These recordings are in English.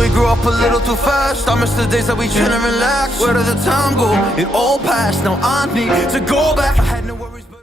we grew up a little too fast. I miss the days that we chill and relax. Where did the time go? It all passed. Now I need to go back. I had no worries, but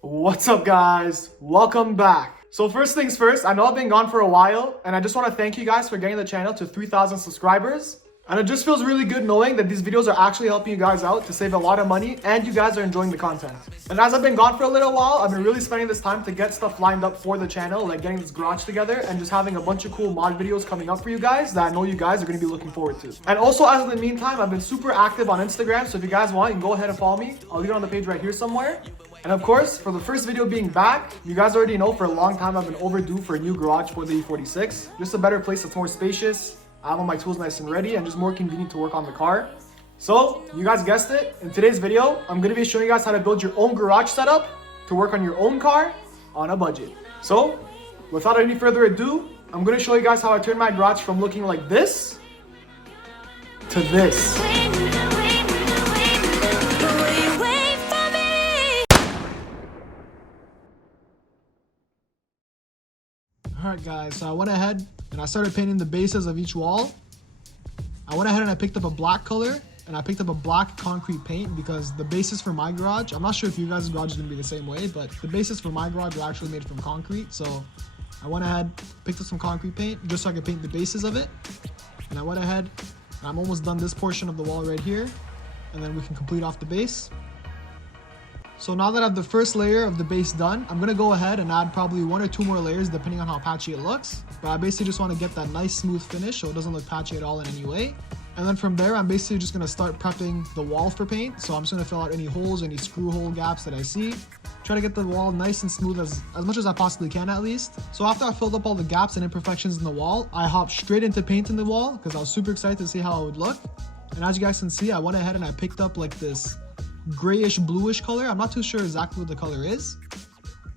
What's up, guys? Welcome back. So first things first, I know I've been gone for a while, and I just want to thank you guys for getting the channel to 3,000 subscribers. And it just feels really good knowing that these videos are actually helping you guys out to save a lot of money, and you guys are enjoying the content. And as I've been gone for a little while, I've been really spending this time to get stuff lined up for the channel, like getting this garage together and just having a bunch of cool mod videos coming up for you guys that I know you guys are going to be looking forward to. And also, as in the meantime, I've been super active on Instagram, so if you guys want, you can go ahead and follow me. I'll leave it on the page right here somewhere. And of course, for the first video being back, you guys already know for a long time I've been overdue for a new garage for the E46. Just a better place that's more spacious. I have all my tools nice and ready and just more convenient to work on the car. So, you guys guessed it, in today's video, I'm going to be showing you guys how to build your own garage setup to work on your own car on a budget. So, without any further ado, I'm going to show you guys how I turned my garage from looking like this to this. Alright guys, so I went ahead and I started painting the bases of each wall. I went ahead and I picked up a black color and I picked up a black concrete paint because the bases for my garage, I'm not sure if you guys' garage is going to be the same way, but the bases for my garage are actually made from concrete. So I went ahead, picked up some concrete paint just so I could paint the bases of it. And I went ahead and I'm almost done this portion of the wall right here. And then we can complete off the base. So now that I have the first layer of the base done, I'm going to go ahead and add probably 1 or 2 more layers depending on how patchy it looks. But I basically just want to get that nice smooth finish so it doesn't look patchy at all in any way. And then from there, I'm basically just going to start prepping the wall for paint. So I'm just going to fill out any holes, any screw hole gaps that I see. Try to get the wall nice and smooth as much as I possibly can at least. So after I filled up all the gaps and imperfections in the wall, I hopped straight into painting the wall because I was super excited to see how it would look. And as you guys can see, I went ahead and I picked up like this grayish bluish color. I'm not too sure exactly what the color is,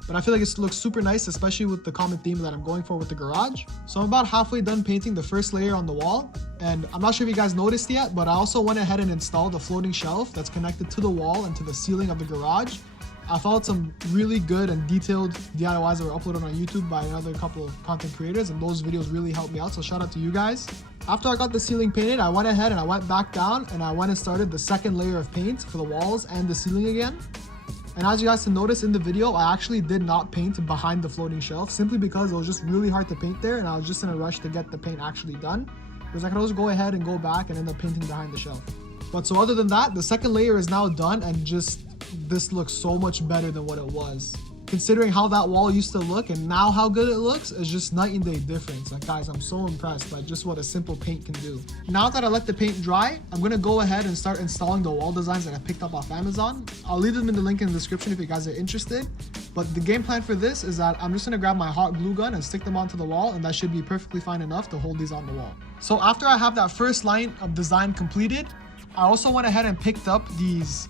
but I feel like it looks super nice, especially with the common theme that I'm going for with the garage. So I'm about halfway done painting the first layer on the wall, and I'm not sure if you guys noticed yet, but I also went ahead and installed a floating shelf that's connected to the wall and to the ceiling of the garage. I followed some really good and detailed DIYs that were uploaded on YouTube by another couple of content creators, and those videos really helped me out, so shout out to you guys. After I got the ceiling painted, I went ahead and I went back down and I went and started the second layer of paint for the walls and the ceiling again. And as you guys can notice in the video, I actually did not paint behind the floating shelf simply because it was just really hard to paint there and I was just in a rush to get the paint actually done, because I could always go ahead and go back and end up painting behind the shelf. But so other than that, the second layer is now done and just this looks so much better than what it was. Considering how that wall used to look and now how good it looks, is just night and day difference. Like guys, I'm so impressed by just what a simple paint can do. Now that I let the paint dry, I'm gonna go ahead and start installing the wall designs that I picked up off Amazon. I'll leave them in the link in the description if you guys are interested. But the game plan for this is that I'm just gonna grab my hot glue gun and stick them onto the wall, and that should be perfectly fine enough to hold these on the wall. So after I have that first line of design completed, I also went ahead and picked up these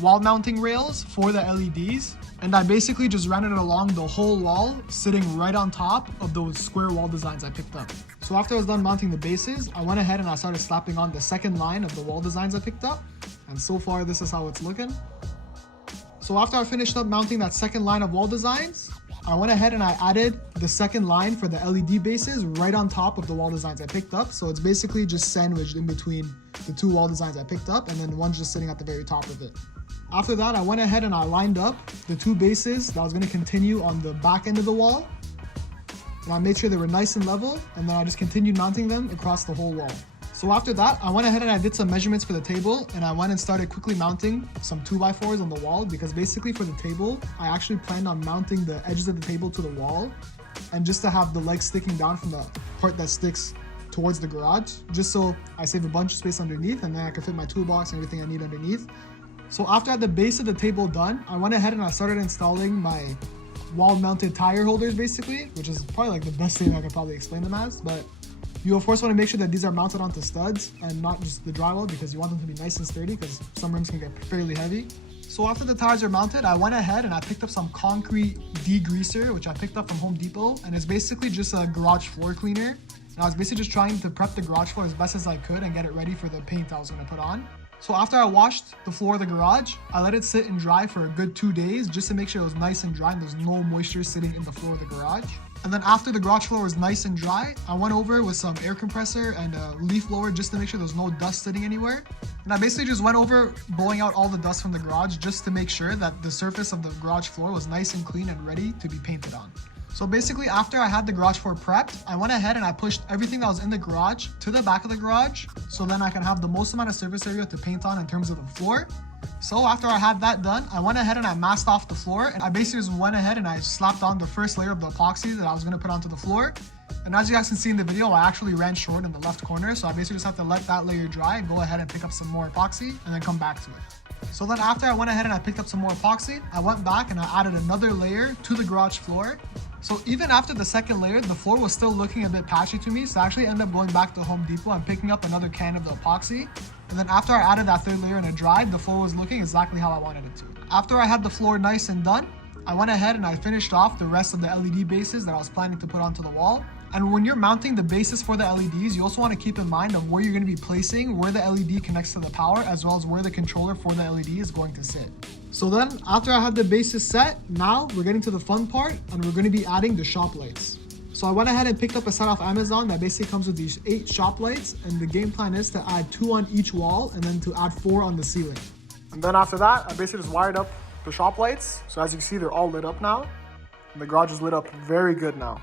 wall mounting rails for the LEDs, and I basically just ran it along the whole wall, sitting right on top of those square wall designs I picked up. So after I was done mounting the bases, I went ahead and I started slapping on the second line of the wall designs I picked up, and so far this is how it's looking. So after I finished up mounting that second line of wall designs, I went ahead and I added the second line for the LED bases right on top of the wall designs I picked up. So it's basically just sandwiched in between the 2 wall designs I picked up, and then one's just sitting at the very top of it. After that, I went ahead and I lined up the 2 bases that I was going to continue on the back end of the wall. And I made sure they were nice and level, and then I just continued mounting them across the whole wall. So after that, I went ahead and I did some measurements for the table, and I went and started quickly mounting some 2x4s on the wall, because basically for the table, I actually planned on mounting the edges of the table to the wall, and just to have the legs sticking down from the part that sticks towards the garage, just so I save a bunch of space underneath, and then I can fit my toolbox and everything I need underneath. So after I had the base of the table done, I went ahead and I started installing my wall mounted tire holders basically, which is probably like the best thing I could probably explain them as. But you of course want to make sure that these are mounted onto studs and not just the drywall, because you want them to be nice and sturdy, because some rims can get fairly heavy. So after the tires are mounted, I went ahead and I picked up some concrete degreaser, which I picked up from Home Depot, and it's basically just a garage floor cleaner. And I was basically just trying to prep the garage floor as best as I could and get it ready for the paint I was going to put on. So after I washed the floor of the garage, I let it sit and dry for a good 2 days just to make sure it was nice and dry and there's no moisture sitting in the floor of the garage. And then after the garage floor was nice and dry, I went over with some air compressor and a leaf blower just to make sure there's no dust sitting anywhere. And I basically just went over blowing out all the dust from the garage just to make sure that the surface of the garage floor was nice and clean and ready to be painted on. So basically after I had the garage floor prepped, I went ahead and I pushed everything that was in the garage to the back of the garage so then I can have the most amount of surface area to paint on in terms of the floor. So after I had that done, I went ahead and I masked off the floor, and I basically just went ahead and I slapped on the first layer of the epoxy that I was going to put onto the floor. And as you guys can see in the video, I actually ran short in the left corner, so I basically just have to let that layer dry and go ahead and pick up some more epoxy and then come back to it. So then after I went ahead and I picked up some more epoxy, I went back and I added another layer to the garage floor. So even after the second layer, the floor was still looking a bit patchy to me, so I actually ended up going back to Home Depot and picking up another can of the epoxy. And then after I added that third layer and it dried, the floor was looking exactly how I wanted it to. After I had the floor nice and done, I went ahead and I finished off the rest of the LED bases that I was planning to put onto the wall. And when you're mounting the bases for the LEDs, you also want to keep in mind of where you're going to be placing, where the LED connects to the power, as well as where the controller for the LED is going to sit. So then after I have the bases set, now we're getting to the fun part and we're going to be adding the shop lights. So I went ahead and picked up a set off Amazon that basically comes with these 8 shop lights, and the game plan is to add 2 on each wall and then to add 4 on the ceiling. And then after that, I basically just wired up the shop lights. So as you can see, they're all lit up now. And the garage is lit up very good now.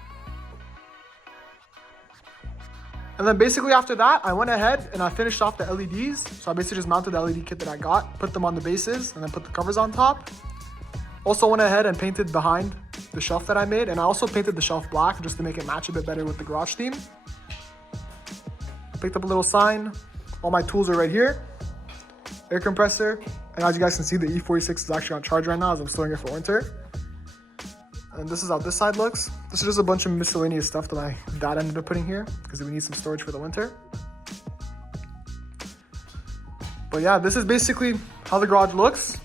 And then basically after that, I went ahead and I finished off the LEDs. So I basically just mounted the LED kit that I got, put them on the bases, and then put the covers on top. Also went ahead and painted behind the shelf that I made, and I also painted the shelf black just to make it match a bit better with the garage theme. Picked up a little sign. All my tools are right here. Air compressor, and as you guys can see, the E46 is actually on charge right now as I'm storing it for winter. And this is how this side looks. This is just a bunch of miscellaneous stuff that my dad ended up putting here because we need some storage for the winter. But yeah, this is basically how the garage looks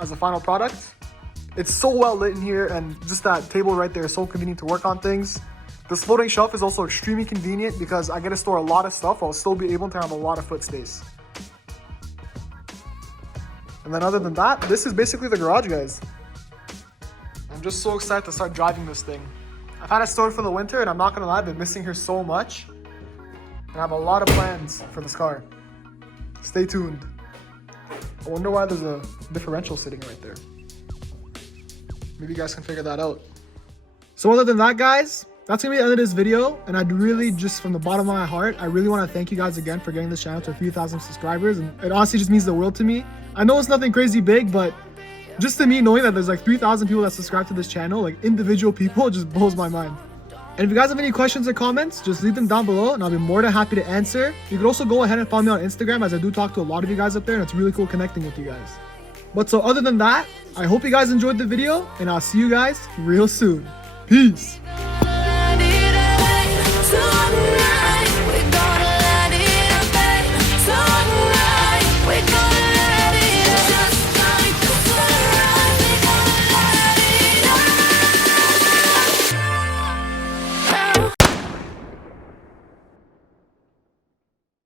as a final product. It's so well lit in here, and just that table right there is so convenient to work on things. This floating shelf is also extremely convenient because I get to store a lot of stuff. I'll still be able to have a lot of foot space. And then other than that, this is basically the garage, guys. I'm just so excited to start driving this thing. I've had it stored for the winter, and I'm not gonna lie, I've been missing her so much. And I have a lot of plans for this car. Stay tuned. I wonder why there's a differential sitting right there. Maybe you guys can figure that out. So other than that, guys, that's gonna be the end of this video. And I'd really, just from the bottom of my heart, I really want to thank you guys again for getting this channel to 3,000 subscribers. And it honestly just means the world to me. I know it's nothing crazy big, but just to me, knowing that there's like 3,000 people that subscribe to this channel, like individual people, just blows my mind. And if you guys have any questions or comments, just leave them down below and I'll be more than happy to answer. You could also go ahead and follow me on Instagram, as I do talk to a lot of you guys up there, and it's really cool connecting with you guys. But so other than that, I hope you guys enjoyed the video, and I'll see you guys real soon. Peace.